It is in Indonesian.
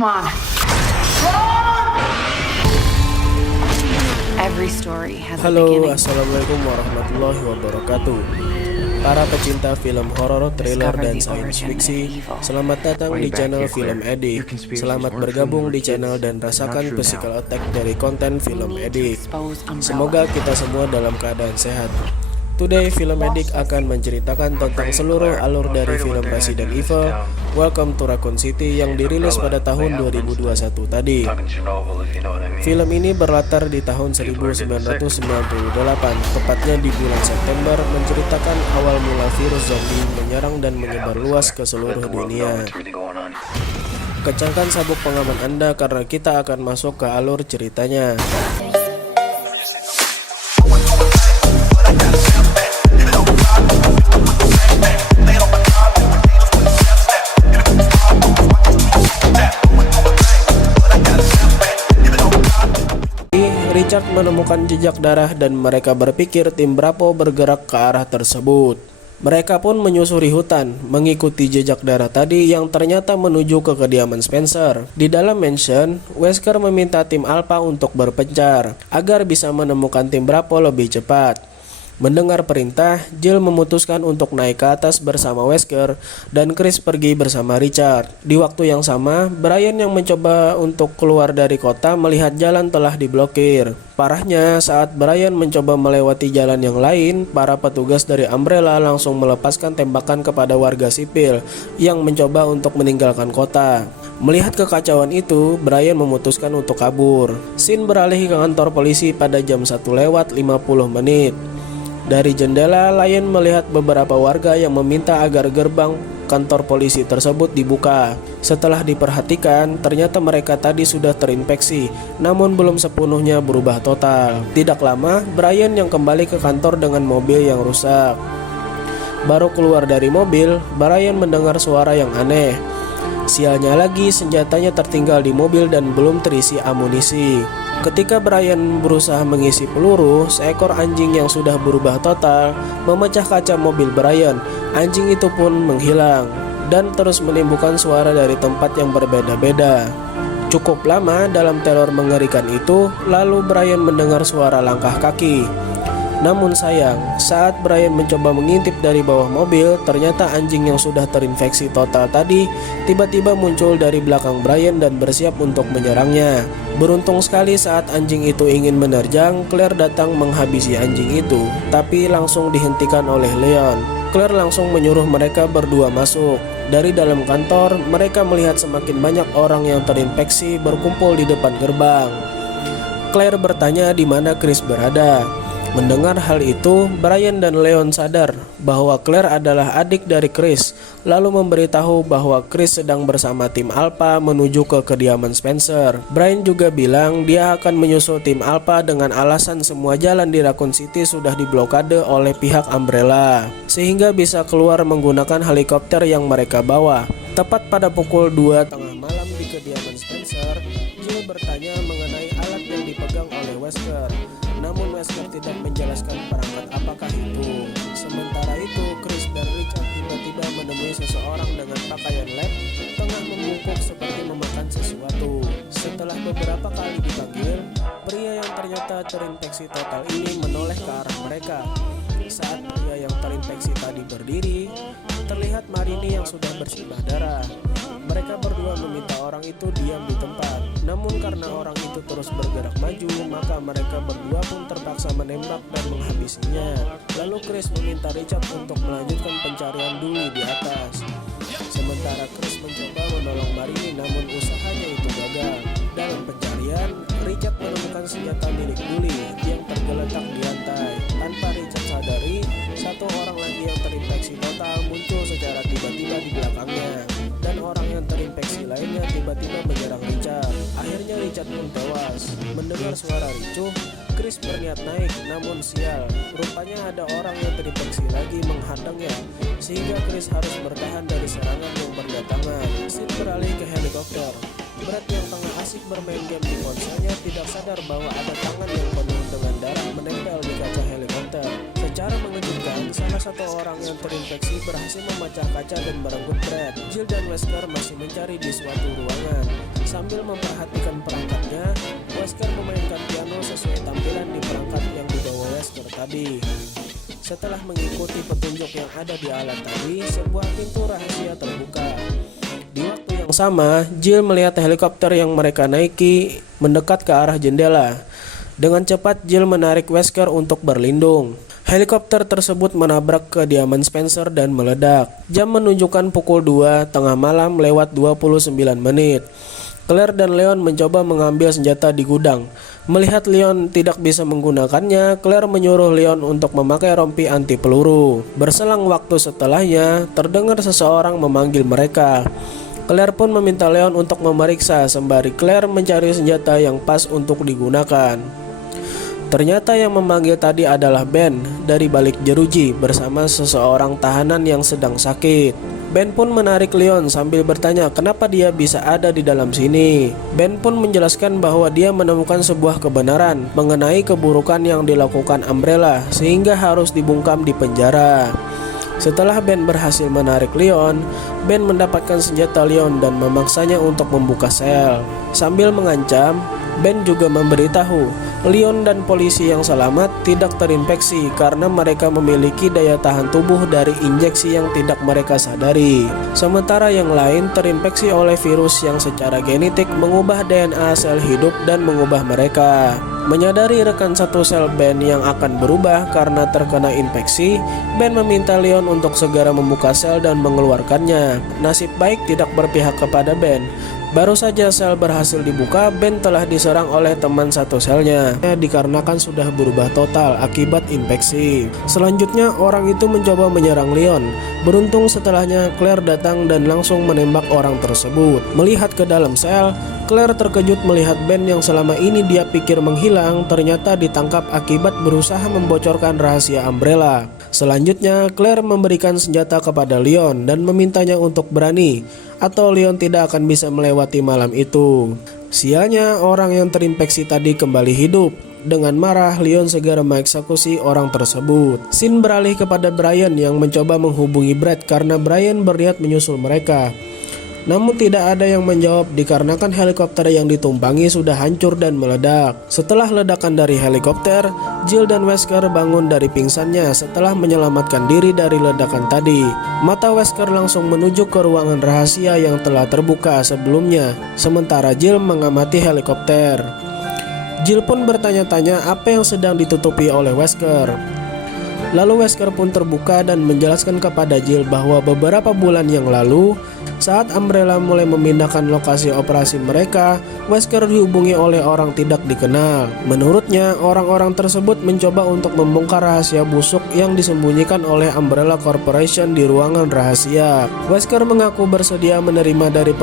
Come on. Every story has a Halo, beginning. assalamualaikum warahmatullahi wabarakatuh. Para pecinta film horor, thriller, dan sains fiksi, selamat datang di channel Film Edik. Selamat bergabung di channel dan rasakan physical attack dari konten Film Edik. Semoga kita semua dalam keadaan sehat. Today, Film Edik akan menceritakan tentang seluruh alur dari film Resident Evil Welcome to Raccoon City yang dirilis pada tahun 2021 tadi. Film ini berlatar di tahun 1998, tepatnya di bulan September, menceritakan awal mula virus zombie menyerang dan menyebar luas ke seluruh dunia. Kencangkan sabuk pengaman Anda karena kita akan masuk ke alur ceritanya. Richard menemukan jejak darah dan mereka berpikir tim Bravo bergerak ke arah tersebut. Mereka pun menyusuri hutan, mengikuti jejak darah tadi yang ternyata menuju ke kediaman Spencer. Di dalam mansion, Wesker meminta tim Alpha untuk berpencar, agar bisa menemukan tim Bravo lebih cepat. Mendengar perintah, Jill memutuskan untuk naik ke atas bersama Wesker dan Chris pergi bersama Richard. Di waktu yang sama, Brian yang mencoba untuk keluar dari kota melihat jalan telah diblokir. Parahnya, saat Brian mencoba melewati jalan yang lain, para petugas dari Umbrella langsung melepaskan tembakan kepada warga sipil yang mencoba untuk meninggalkan kota. Melihat kekacauan itu, Brian memutuskan untuk kabur. Scene beralih ke kantor polisi pada jam 1:50 menit. Dari jendela, Lion melihat beberapa warga yang meminta agar gerbang kantor polisi tersebut dibuka. Setelah diperhatikan, ternyata mereka tadi sudah terinfeksi, namun belum sepenuhnya berubah total. Tidak lama, Brian yang kembali ke kantor dengan mobil yang rusak. Baru keluar dari mobil, Brian mendengar suara yang aneh. Sialnya lagi, senjatanya tertinggal di mobil dan belum terisi amunisi. Ketika Brian berusaha mengisi peluru, seekor anjing yang sudah berubah total memecah kaca mobil Brian. Anjing itu pun menghilang dan terus menimbulkan suara dari tempat yang berbeda-beda. Cukup lama dalam teror mengerikan itu, lalu Brian mendengar suara langkah kaki. Namun sayang, saat Brian mencoba mengintip dari bawah mobil, ternyata anjing yang sudah terinfeksi total tadi tiba-tiba muncul dari belakang Brian dan bersiap untuk menyerangnya. Beruntung sekali saat anjing itu ingin menerjang, Claire datang menghabisi anjing itu, tapi langsung dihentikan oleh Leon. Claire langsung menyuruh mereka berdua masuk. Dari dalam kantor, mereka melihat semakin banyak orang yang terinfeksi berkumpul di depan gerbang. Claire bertanya di mana Chris berada. Mendengar hal itu, Brian dan Leon sadar bahwa Claire adalah adik dari Chris, lalu memberitahu bahwa Chris sedang bersama tim Alpha menuju ke kediaman Spencer. Brian juga bilang dia akan menyusul tim Alpha dengan alasan semua jalan di Raccoon City sudah diblokade oleh pihak Umbrella, sehingga bisa keluar menggunakan helikopter yang mereka bawa. Tepat pada pukul 2 tengah malam di kediaman Spencer, Jill bertanya mengenai alat yang dipegang oleh Wesker. Namun Wesker tidak menjelaskan perangkat apakah itu. Sementara itu, Chris dan Richard tiba-tiba menemui seseorang dengan pakaian lab tengah membungkuk seperti memakan sesuatu. Setelah beberapa kali dipanggil, pria yang ternyata terinfeksi total ini menoleh ke arah mereka. Saat pria yang terinfeksi tadi berdiri, terlihat Marini yang sudah bersimbah darah. Mereka berdua meminta orang itu diam di tempat. Namun karena orang itu terus bergerak maju, maka mereka berdua pun terpaksa menembak dan menghabisinya. Lalu Chris meminta Richard untuk melanjutkan pencarian Dully di atas. Sementara Chris mencoba menolong Marini, namun usahanya itu gagal. Dalam pencarian, Richard menemukan senjata milik Dully yang tergeletak di lantai. Tanpa Richard sadari, satu orang lagi yang terinfeksi total muncul secara tiba-tiba di belakangnya. Dan orang yang terinfeksi lainnya tiba-tiba menyerang Richard. Akhirnya Richard pun tewas. Mendengar suara ricuh, Chris berniat naik, namun sial, rupanya ada orang yang terinfeksi lagi menghadangnya, sehingga Chris harus bertahan dari serangan yang berdatangan. Scene beralih ke helikopter. Brad yang tengah asik bermain game di ponselnya tidak sadar bahwa ada tangan yang penuh dengan darah menempel di kaca helikopter. Secara mengejutkan, salah satu orang yang terinfeksi berhasil memecah kaca dan merenggut Brad. Jill dan Wesker masih mencari di suatu ruangan. Sambil memperhatikan perangkatnya, Wesker memainkan piano sesuai tampilan di perangkat yang dibawa Wesker tadi. Setelah mengikuti petunjuk yang ada di alat tadi, sebuah pintu rahasia terbuka. Di waktu yang sama, Jill melihat helikopter yang mereka naiki mendekat ke arah jendela. Dengan cepat, Jill menarik Wesker untuk berlindung. Helikopter tersebut menabrak kediaman Spencer dan meledak. Jam menunjukkan pukul 2 tengah malam lewat 29 menit. Claire dan Leon mencoba mengambil senjata di gudang. Melihat Leon tidak bisa menggunakannya, Claire menyuruh Leon untuk memakai rompi anti peluru. Berselang waktu setelahnya, terdengar seseorang memanggil mereka. Claire pun meminta Leon untuk memeriksa sembari Claire mencari senjata yang pas untuk digunakan. Ternyata yang memanggil tadi adalah Ben dari balik jeruji bersama seseorang tahanan yang sedang sakit. Ben pun menarik Leon sambil bertanya kenapa dia bisa ada di dalam sini. Ben pun menjelaskan bahwa dia menemukan sebuah kebenaran mengenai keburukan yang dilakukan Umbrella sehingga harus dibungkam di penjara. Setelah Ben berhasil menarik Leon, Ben mendapatkan senjata Leon dan memaksanya untuk membuka sel. Sambil mengancam, Ben juga memberitahu Leon dan polisi yang selamat tidak terinfeksi karena mereka memiliki daya tahan tubuh dari injeksi yang tidak mereka sadari. Sementara yang lain terinfeksi oleh virus yang secara genetik mengubah DNA sel hidup dan mengubah mereka. Menyadari rekan satu sel Ben yang akan berubah karena terkena infeksi, Ben meminta Leon untuk segera membuka sel dan mengeluarkannya. Nasib baik tidak berpihak kepada Ben. Baru saja sel berhasil dibuka, Ben telah diserang oleh teman satu selnya dikarenakan sudah berubah total akibat infeksi. Selanjutnya orang itu mencoba menyerang Leon. Beruntung setelahnya Claire datang dan langsung menembak orang tersebut. Melihat ke dalam sel, Claire terkejut melihat Ben yang selama ini dia pikir menghilang ternyata ditangkap akibat berusaha membocorkan rahasia Umbrella. Selanjutnya Claire memberikan senjata kepada Leon dan memintanya untuk berani atau Leon tidak akan bisa melewati malam itu. Sialnya orang yang terinfeksi tadi kembali hidup. Dengan marah, Leon segera mengeksekusi orang tersebut. Scene beralih kepada Brian yang mencoba menghubungi Brad karena Brian berniat menyusul mereka. Namun tidak ada yang menjawab dikarenakan helikopter yang ditumpangi sudah hancur dan meledak. Setelah ledakan dari helikopter, Jill dan Wesker bangun dari pingsannya setelah menyelamatkan diri dari ledakan tadi. Mata Wesker langsung menuju ke ruangan rahasia yang telah terbuka sebelumnya, sementara Jill mengamati helikopter. Jill pun bertanya-tanya apa yang sedang ditutupi oleh Wesker. Lalu Wesker pun terbuka dan menjelaskan kepada Jill bahwa beberapa bulan yang lalu, saat Umbrella mulai memindahkan lokasi operasi mereka, Wesker dihubungi oleh orang tidak dikenal. Menurutnya, orang-orang tersebut mencoba untuk membongkar rahasia busuk yang disembunyikan oleh Umbrella Corporation di ruangan rahasia. Wesker mengaku bersedia menerima dari